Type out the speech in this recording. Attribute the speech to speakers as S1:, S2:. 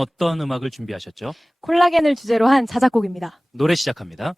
S1: 어떤 음악을 준비하셨죠?
S2: 콜라겐을 주제로 한 자작곡입니다.
S1: 노래 시작합니다.